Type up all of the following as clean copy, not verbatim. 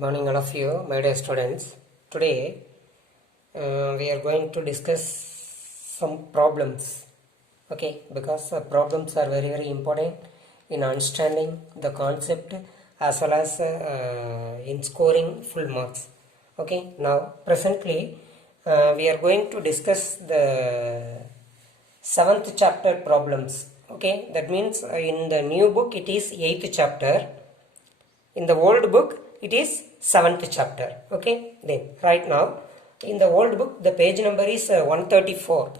Good morning, all of you, my dear students. Today, we are going to discuss some problems. Okay, because problems are very, very important in understanding the concept as well as in scoring full marks. Okay, now presently we are going to discuss the 7th chapter problems. Okay, that means in the new book it is 8th chapter. In the old book it is 7th chapter. Okay, then right now in the old book the page number is 134.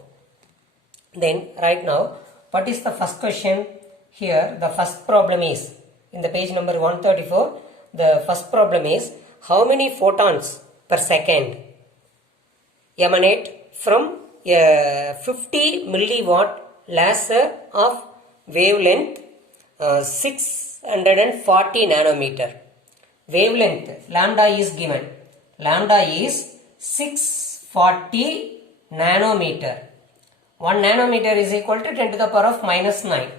Then right now what is the first question here? The first problem is in the page number 134. The first problem is how many photons per second emanate from a 50 milliwatt laser of wavelength 640 nanometer. Wavelength lambda is given. Lambda is 640 nanometer. 1 nanometer is equal to 10 to the power of minus 9.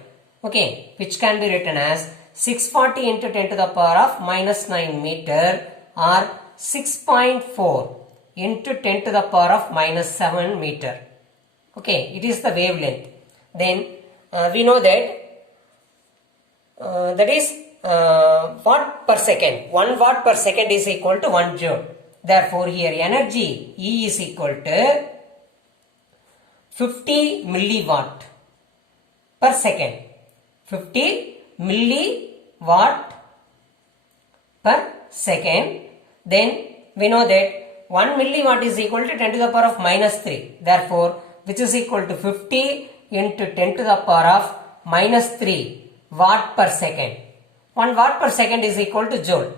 Okay, which can be written as 640 into 10 to the power of minus 9 meter or 6.4 into 10 to the power of minus 7 meter. Okay, it is the wavelength. Then we know that that is watt per second. 1 watt per second is equal to 1 joule. Therefore, here energy E is equal to 50 milliwatt per second. 50 milliwatt per second. Then we know that 1 milliwatt is equal to 10 to the power of minus 3. Therefore, which is equal to 50 into 10 to the power of minus 3 watt per second. 1 watt per second is equal to joule.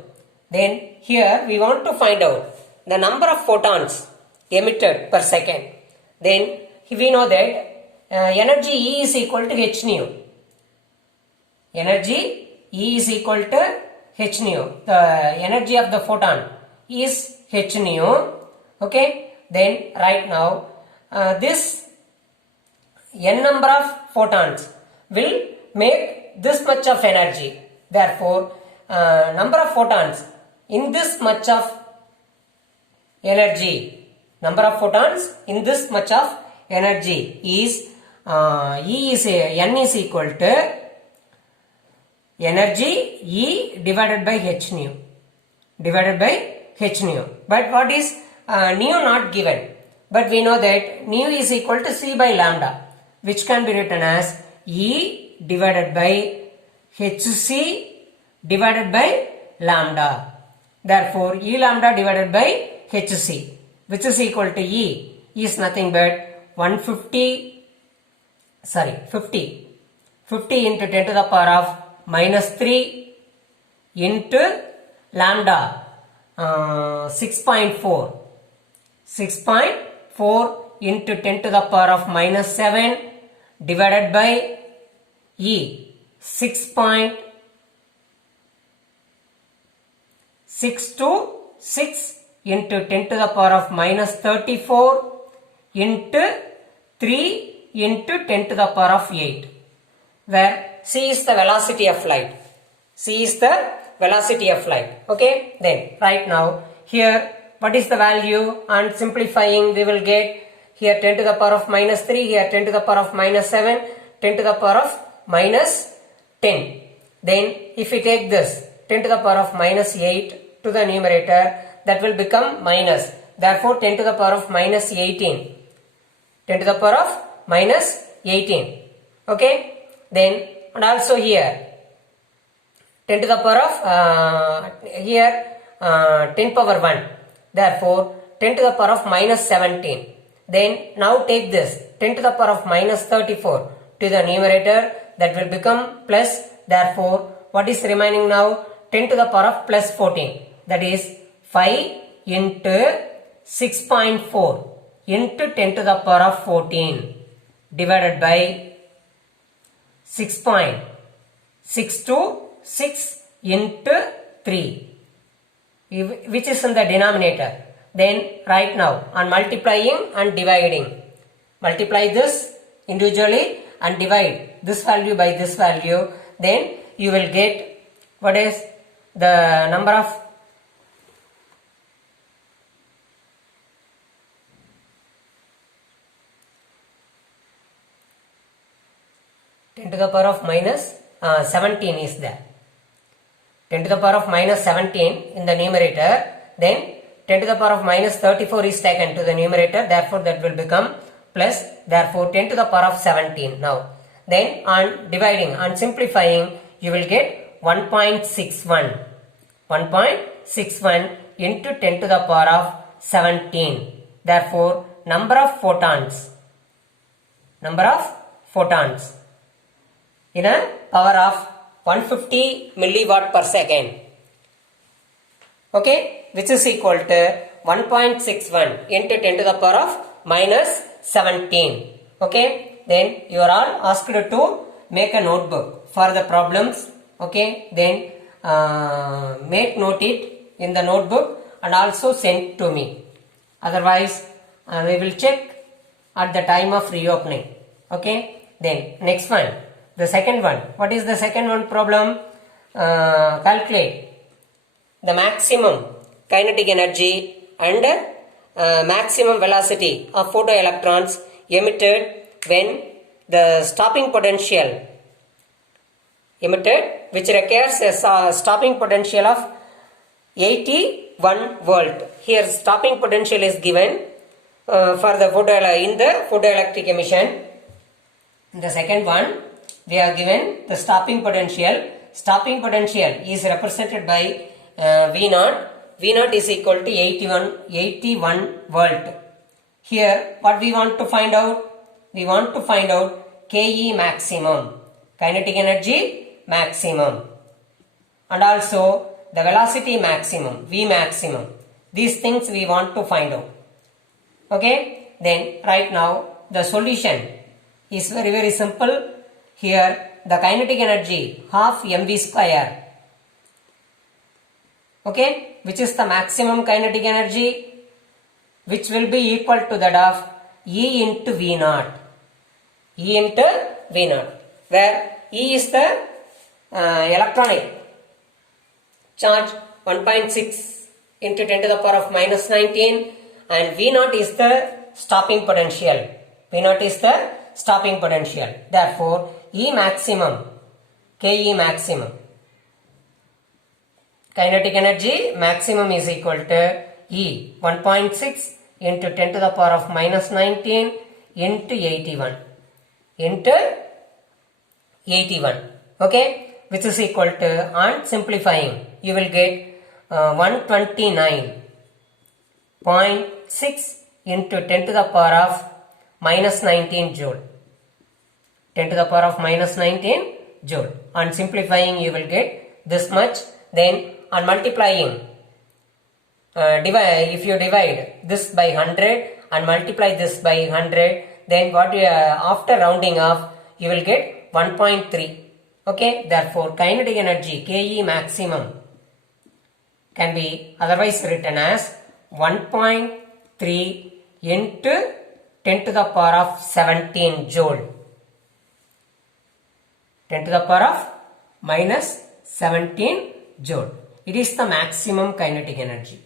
Then here we want to find out the number of photons emitted per second. Then we know that energy E is equal to h nu. Energy E is equal to h nu. The energy of the photon is h nu. Okay. Then right now this n number of photons will make this much of energy. Therefore, number of photons in this much of energy, number of photons in this much of energy is n is equal to energy E divided by h nu, divided by h nu. But what is nu not given? But we know that nu is equal to c by lambda, which can be written as E divided by hc divided by lambda. Therefore, E lambda divided by hc, which is equal to E is nothing but 50 into 10 to the power of minus 3 into lambda 6.4 into 10 to the power of minus 7 divided by E 6.626 into 10 to the power of minus 34 into 3 into 10 to the power of 8, where c is the velocity of light. C is the velocity of light. Okay, then right now here what is the value? And simplifying we will get here 10 to the power of minus 3, here 10 to the power of minus 7, 10 to the power of minus 10. Then if we take this 10 to the power of minus 8 to the numerator, that will become minus. Therefore, 10 to the power of minus 18. 10 to the power of minus 18. Okay. Then and also here 10 to the power of 10 power 1. Therefore, 10 to the power of minus 17. Then now take this 10 to the power of minus 34 to the numerator, that will become plus. Therefore, what is remaining now? 10 to the power of plus 14. That is 5 into 6.4 into 10 to the power of 14 divided by 6.626 into 3, which is in the denominator. Then right now on multiplying and dividing, multiply this individually and divide this value by this value, then you will get what is the number of 10 to the power of minus 17 is there. 10 to the power of minus 17 in the numerator, then 10 to the power of minus 34 is taken to the numerator, therefore that will become plus, therefore 10 to the power of 17 now. Then on dividing, on simplifying, you will get 1.61. 1.61 into 10 to the power of 17. Therefore number of photons in a power of 150 milliwatt per second, okay, which is equal to 1.61 into 10 to the power of minus 17. Okay, then you are all asked to make a notebook for the problems. Okay, then make note it in the notebook and also send to me. Otherwise we will check at the time of reopening. Okay, then next one, the second one. What is the second one problem? Calculate the maximum kinetic energy and maximum velocity of photoelectrons emitted when the stopping potential emitted, which requires a stopping potential of 81 volt. Here stopping potential is given for the in the photoelectric emission. In the second one, we are given the stopping potential. Stopping potential is represented by V0. V0 is equal to 81 volt. Here what we want to find out? We want to find out KE maximum, kinetic energy maximum, and also the velocity maximum, V maximum. These things we want to find out. Okay, then right now the solution is very simple. Here the kinetic energy half mv square, okay, which is the maximum kinetic energy, which will be equal to that of E into V0. E into V0, where E is the electronic charge 1.6 into 10 to the power of minus 19, and V0 is the stopping potential. V0 is the stopping potential. Therefore E maximum, KE maximum, kinetic energy maximum is equal to E 1.6 into 10 to the power of minus 19 into 81 into 81. Okay, which is equal to, on simplifying, you will get 129.6 into 10 to the power of minus 19 joule. 10 to the power of minus 19 joule. On simplifying, you will get this much. Then on multiplying, if you divide this by 100 and multiply this by 100, then what you, after rounding off, you will get 1.3. Okay, therefore kinetic energy KE maximum can be otherwise written as 1.3 into 10 to the power of 17 joule. 10 to the power of minus 17 joule. It is the maximum kinetic energy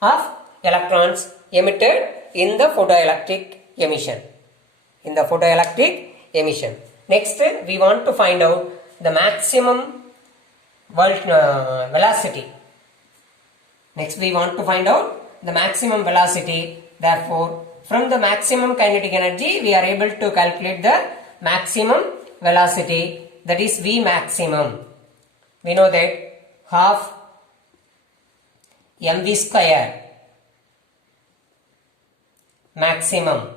of electrons emitted in the photoelectric emission. Next, we want to find out the maximum velocity. Therefore, from the maximum kinetic energy, we are able to calculate the maximum velocity, that is V maximum. We know that half mv square maximum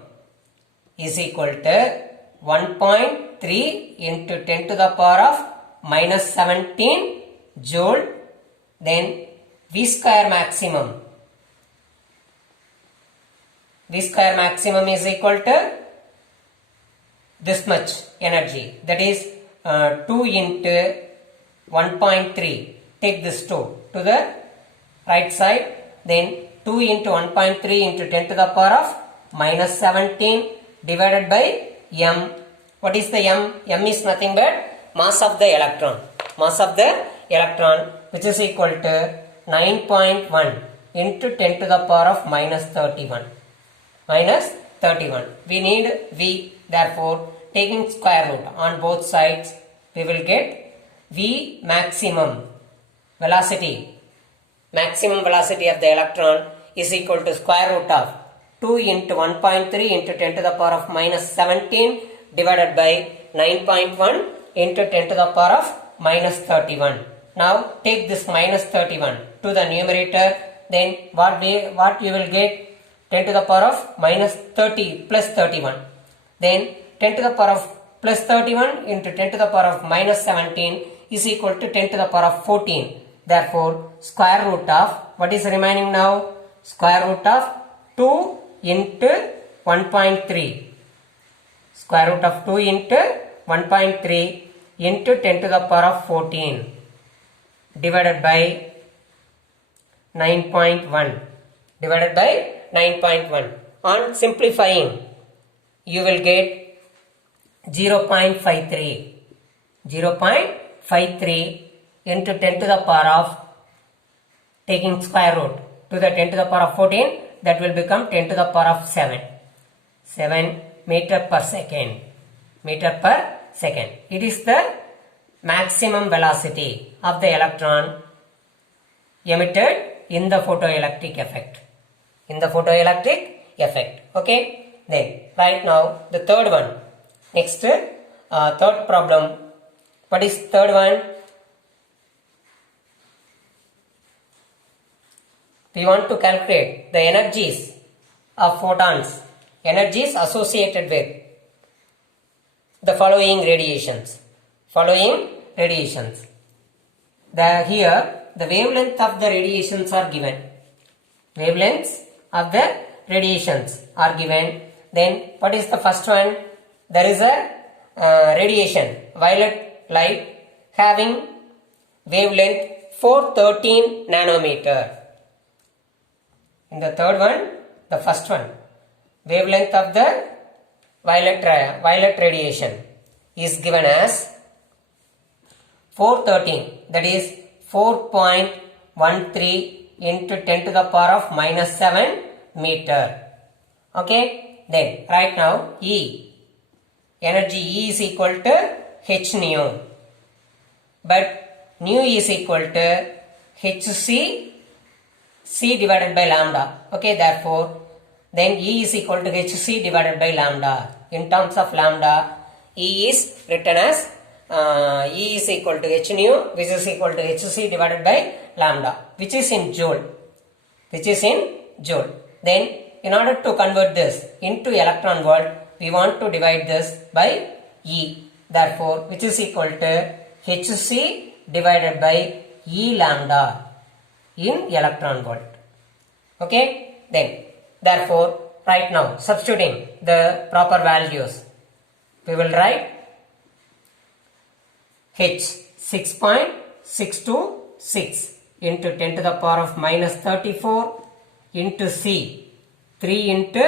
is equal to 1.3 into 10 to the power of minus 17 joule. Then V square maximum is equal to this much energy, that is 2 into 1.3. Take this 2 to the right side, then 2 into 1.3 into 10 to the power of minus 17 divided by m. What is the m? M is nothing but mass of the electron. Which is equal to 9.1 into 10 to the power of minus 31. We need V, Therefore, taking square root on both sides, we will get V maximum velocity. Maximum velocity of the electron is equal to square root of 2 into 1.3 into 10 to the power of minus 17 divided by 9.1 into 10 to the power of minus 31. Now take this minus 31 to the numerator, then what you will get 10 to the power of minus 30 plus 31. Then 10 to the power of plus 31 into 10 to the power of minus 17 is equal to 10 to the power of 14. Therefore, square root of, what is remaining now? Square root of 2 into 1.3. Square root of 2 into 1.3 into 10 to the power of 14 divided by 9.1. Divided by 9.1. On simplifying, you will get 0.53. 0.53 into 10 to the power of, taking square root to the 10 to the power of 14, that will become 10 to the power of 7. 7 meter per second. Meter per second. It is the maximum velocity of the electron emitted in the photoelectric effect. In the photoelectric effect. Okay. Then, right now, the third one. Next, third problem. What is third one? We want to calculate the energies of photons, energies associated with the following radiations. Here, the wavelength of the radiations are given. Wavelengths of the radiations are given. Then, what is the first one? There is a radiation, violet light, having wavelength 413 nanometer. In the third one, the first one, wavelength of the violet radiation is given as 413, that is 4.13 into 10 to the power of minus 7 meter. Okay, then right now energy E is equal to h nu, but nu is equal to hc C divided by lambda. Okay, therefore, then E is equal to hc divided by lambda. In terms of lambda, E is written as E is equal to h nu, which is equal to hc divided by lambda, which is in joule. Then, in order to convert this into electron volt, we want to divide this by E. Therefore, which is equal to hc divided by E lambda in electron volt. Okay, then therefore right now substituting the proper values, we will write h 6.626 into 10 to the power of minus 34 into c 3 into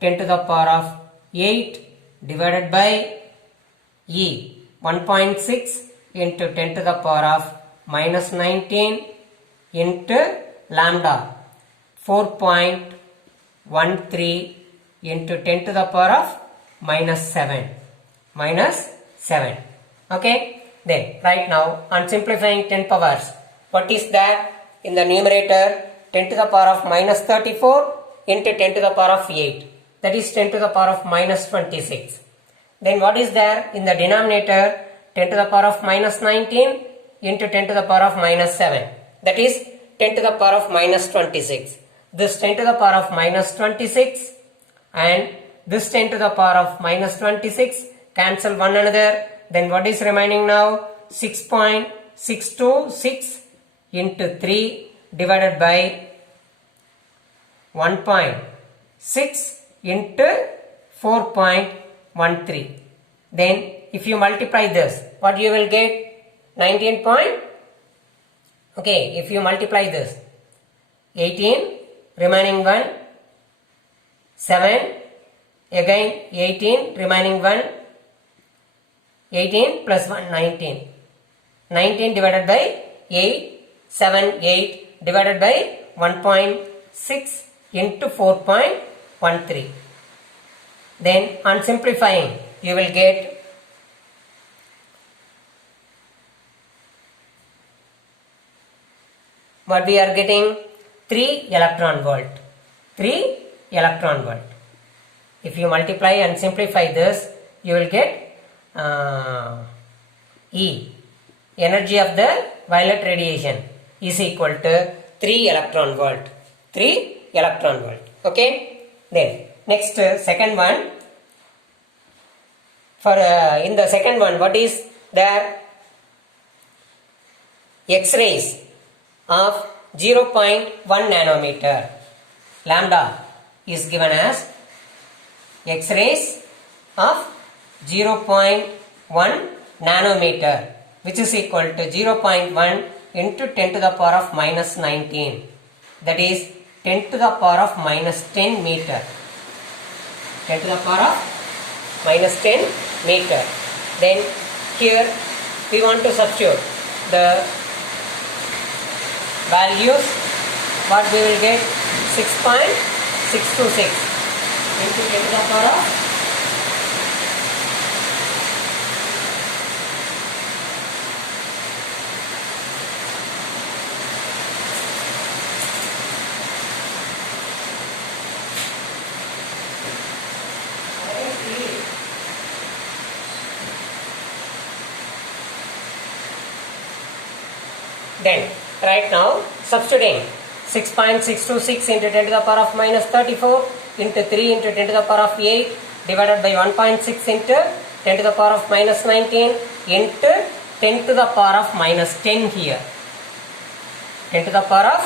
10 to the power of 8 divided by E 1.6 into 10 to the power of minus 19 into lambda 4.13 into 10 to the power of minus 7. Okay, then right now on simplifying 10 powers, what is that? In the numerator, 10 to the power of minus 34 into 10 to the power of 8, that is 10 to the power of minus 26. Then what is there in the denominator? 10 to the power of minus 19 into 10 to the power of minus 7, that is 10 to the power of minus 26. This 10 to the power of minus 26 and this 10 to the power of minus 26 cancel one another. Then what is remaining now? 6.626 into 3 divided by 1.6 into 4.13. Then if you multiply this, what you will get? 19. Okay, if you multiply this, 18 remaining 1, 7 again 18 remaining 1, 18 plus 1 19, 19 divided by 8, 7 8 divided by 1.6 into 4.13. Then on simplifying, you will get what we are getting, 3 electron volt. 3 electron volt. If you multiply and simplify this, you will get E. Energy of the violet radiation is equal to 3 electron volt. 3 electron volt. Okay. Then next second one. For in the second one, what is there? X-rays of 0.1 nanometer. Lambda is given as X-rays of 0.1 nanometer, which is equal to 0.1 into 10 to the power of minus 19. That is 10 to the power of minus 10 meter. 10 to the power of minus 10 meter. Then here we want to substitute the values. What we will get? 6.626 into 10 to the power of then right now substituting 6.626 into 10 to the power of minus 34 into 3 into 10 to the power of 8 divided by 1.6 into 10 to the power of minus 19 into 10 to the power of minus 10 here. 10 to the power of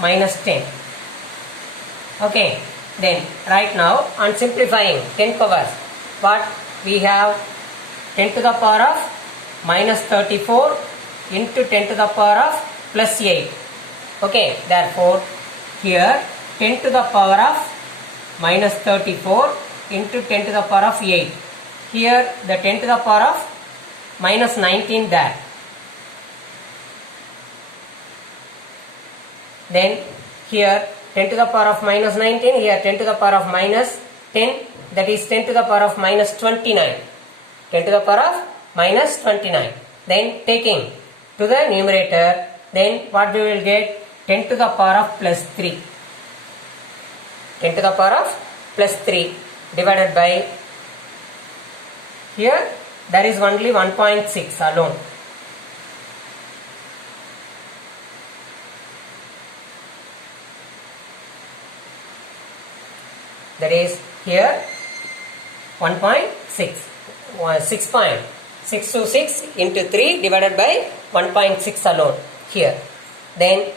minus 10. Okay. Then right now on simplifying 10 powers, what we have? 10 to the power of minus 34 into 10 to the power of plus 8. Okay, therefore here 10 to the power of minus 34 into 10 to the power of 8. Here the 10 to the power of minus 19 there. Then here 10 to the power of minus 19, here 10 to the power of minus 10, that is 10 to the power of minus 29. 10 to the power of minus 29. Then taking to the numerator, then what we will get? 10 to the power of plus 3. 10 to the power of plus 3 divided by, here there is only 1.6 alone. That is here 1.6. 6.626 into 3 divided by 1.6 alone here. Then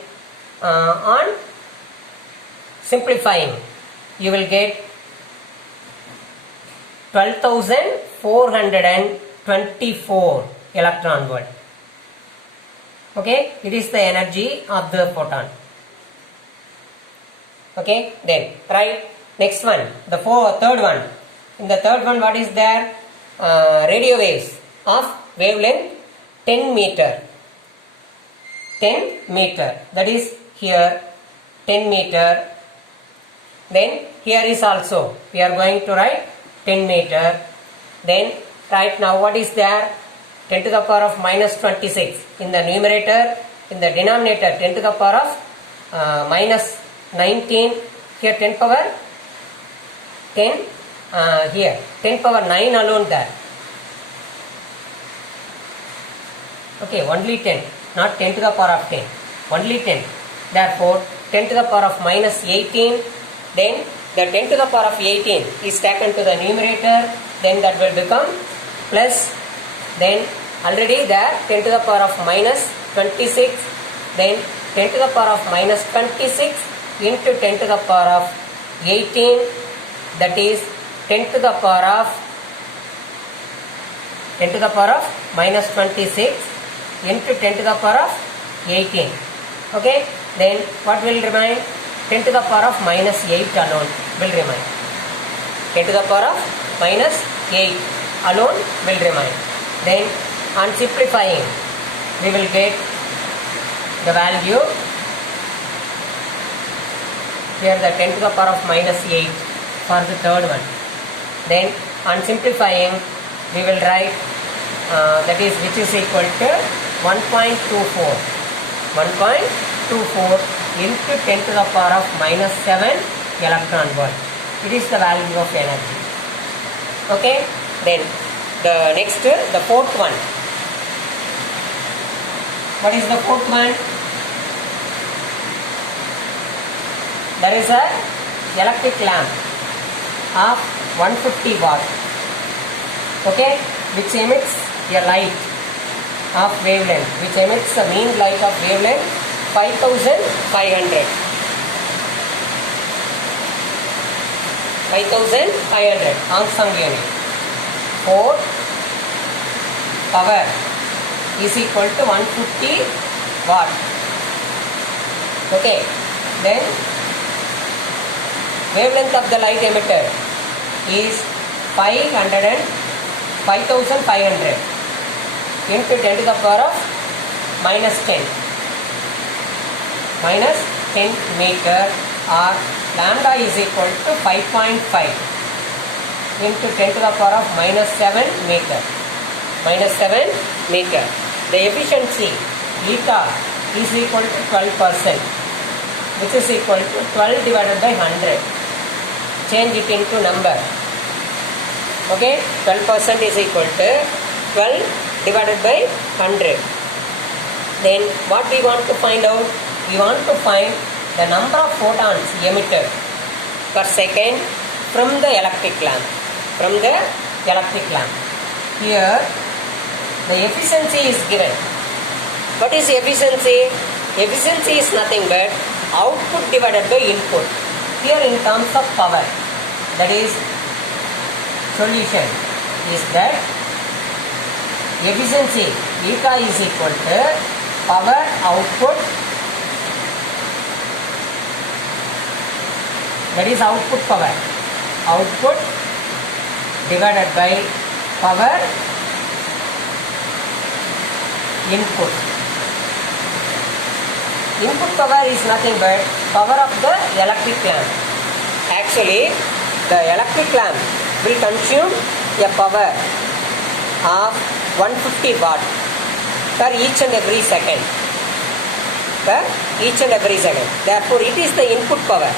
on simplifying, you will get 12,424 electron volt. Okay, it is the energy of the photon. Okay, then right, next one, the third one. In the third one, what is there? Radio waves of wavelength 10 meter. 10 meter, that is here 10 meter. Then here is also, we are going to write 10 meter. Then right now what is there? 10 to the power of minus 26 in the numerator. In the denominator 10 to the power of minus 19. Here 10 power 10, here 10 power 9 alone there. Okay, only 10, not 10 to the power of 10, only 10. Therefore 10 to the power of minus 18. Then the 10 to the power of 18 is taken to the numerator, then that will become plus. Then already there 10 to the power of minus 26, then 10 to the power of minus 26 into 10 to the power of 18, that is 10 to the power of minus 26 into 10 to the power of 18. Okay, then what will remain? 10 to the power of minus 8 alone will remain. 10 to the power of minus 8 alone will remain. Then on simplifying, we will get the value here, the 10 to the power of minus 8 for the third one. Then on simplifying, we will write that is which is equal to 1.24 into 10 to the power of minus 7 electron volt. It is the value of energy. Okay, then the next, the fourth one. What is the fourth one? There is a electric lamp of 150 watt, okay, which emits a light of wavelength, which emits a mean light of wavelength 5500. 5500 Angstrom unit. 4 power is equal to 150 watt. Okay, then wavelength of the light emitted is 5500 into 10 to the power of minus 10 meter, or lambda is equal to 5.5 into 10 to the power of minus 7 meter. The efficiency eta is equal to 12%, which is equal to 12 divided by 100. Change it into number. Okay, 12% is equal to 12 divided by 100. Then what we want to find out? We want to find the number of photons emitted per second from the electric lamp. Here the efficiency is given. What is efficiency? Efficiency is nothing but output divided by input. Here in terms of power, that is, solution is that efficiency eta is equal to power output, that is output power, output divided by power input. Input power is nothing but power of the electric lamp. Actually, the electric lamp will consume a power of 150 watt per each and every second. Therefore, it is the input power.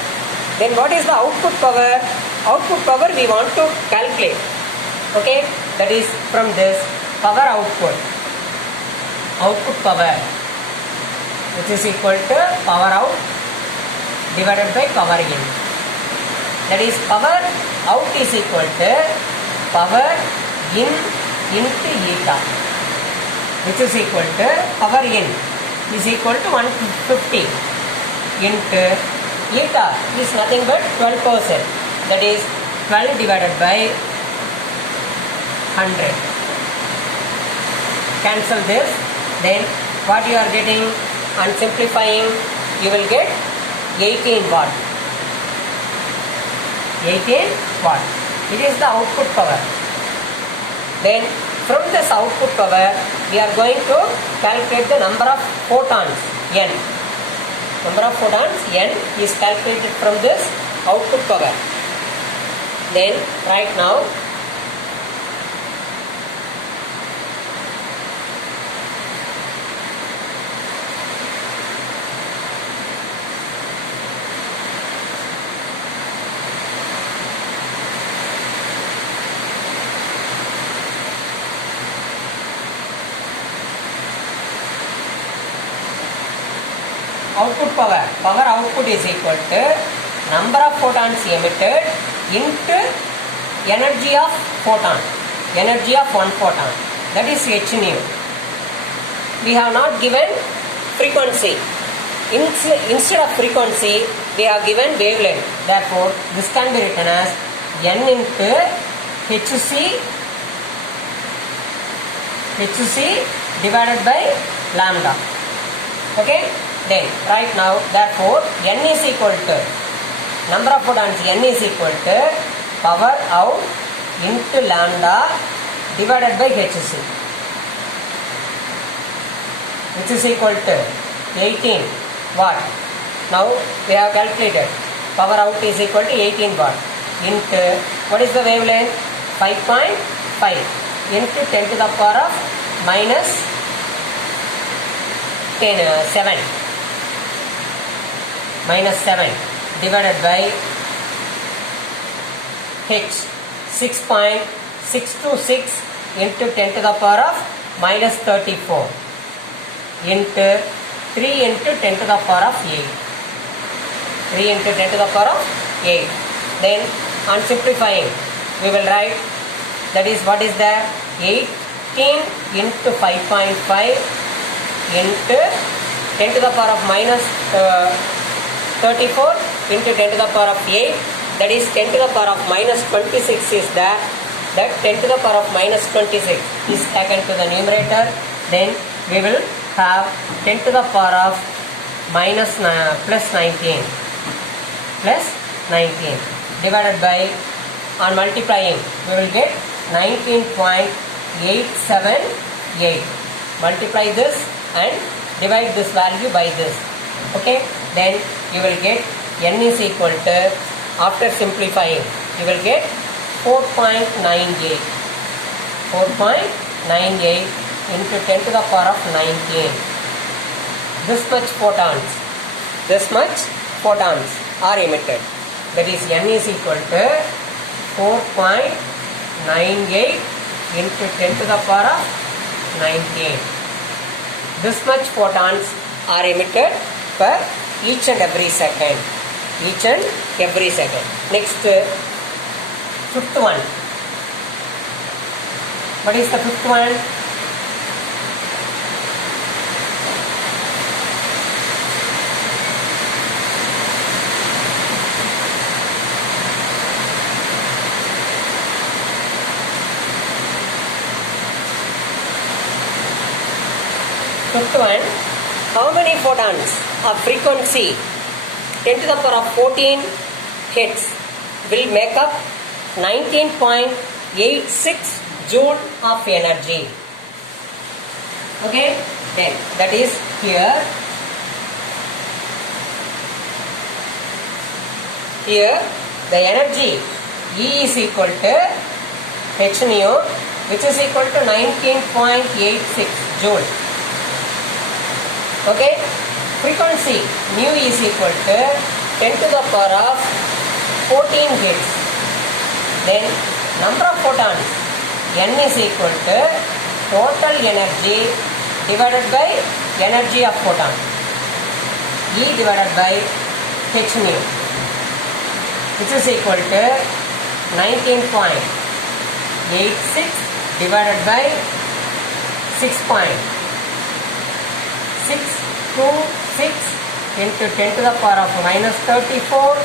Then what is the output power? Output power we want to calculate. Okay, that is from this power output power, which is equal to power out divided by power in. That is, power out is equal to power in into eta, which is equal to power in is equal to 150 into eta is nothing but 12%. That is 12 divided by 100. Cancel this. Then what you are getting on simplifying, you will get 18 watt. 18 watt. It is the output power. Then from this output power, we are going to calculate the number of photons, n. Number of photons, n, is calculated from this output power. Then right now, output power output is equal to number of photons emitted into energy of photon, energy of one photon, that is h nu. We have not given frequency. Instead of frequency, we have given wavelength. Therefore, this can be written as n into hc divided by lambda. Okay. Then right now, therefore, n is equal to number of photons, n is equal to power out into lambda divided by hc, which is equal to 18 watt. Now we have calculated power out is equal to 18 watt. into, what is the wavelength? 5.5 into 10 to the power of minus 7 minus 7 divided by H 6.626 into 10 to the power of minus 34 into 3 into 10 to the power of 8. 3 into 10 to the power of 8. Then on simplifying, we will write, that is, what is there? 18 into 5.5 into 10 to the power of minus 34 into 10 to the power of 8. That is 10 to the power of minus 26 is there. That 10 to the power of minus 26 is taken to the numerator. Then we will have 10 to the power of minus plus 19 divided by, on multiplying, we will get 19.878. Multiply this and divide this value by this. Okay, then you will get n is equal to, after simplifying, you will get 4.98 into 10 to the power of 19. This much photons are emitted. That is, n is equal to 4.98 into 10 to the power of 19. This much photons are emitted per each and every second. Next, fifth one. What is the fifth one? Fifth one, how many photons of frequency 10 to the power of 14 Hz will make up 19.86 joule of energy? Okay, then that is here the energy E is equal to H nu, which is equal to 19.86 joule. Okay, frequency mu is equal to 10 to the power of 14 Hz. Then number of photons, n is equal to total energy divided by energy of photon, E divided by H nu, which is equal to 19.86 divided by 6.626 into 10 to the power of minus 34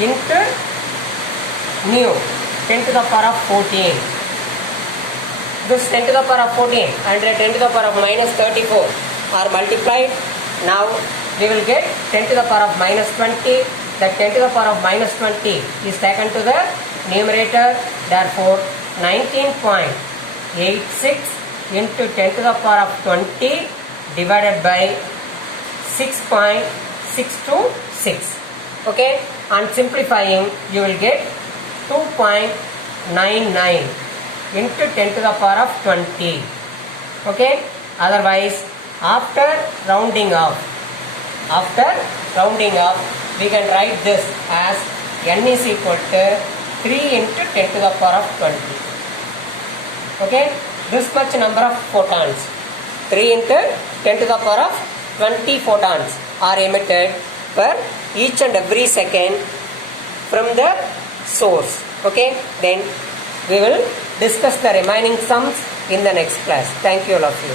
into nu 10 to the power of 14. This 10 to the power of 14 and 10 to the power of minus 34 are multiplied. Now we will get 10 to the power of minus 20. That 10 to the power of minus 20 is taken to the numerator. Therefore 19.86 into 10 to the power of 20 divided by 6.626. Okay, on simplifying, you will get 2.99 into 10 to the power of 20. Okay, otherwise after rounding off, we can write this as n is equal to 3 into 10 to the power of 20. Okay, this much number of photons, 3 into 10 to the power of 20 photons are emitted per each and every second from the source. Okay, then we will discuss the remaining sums in the next class. Thank you all of you.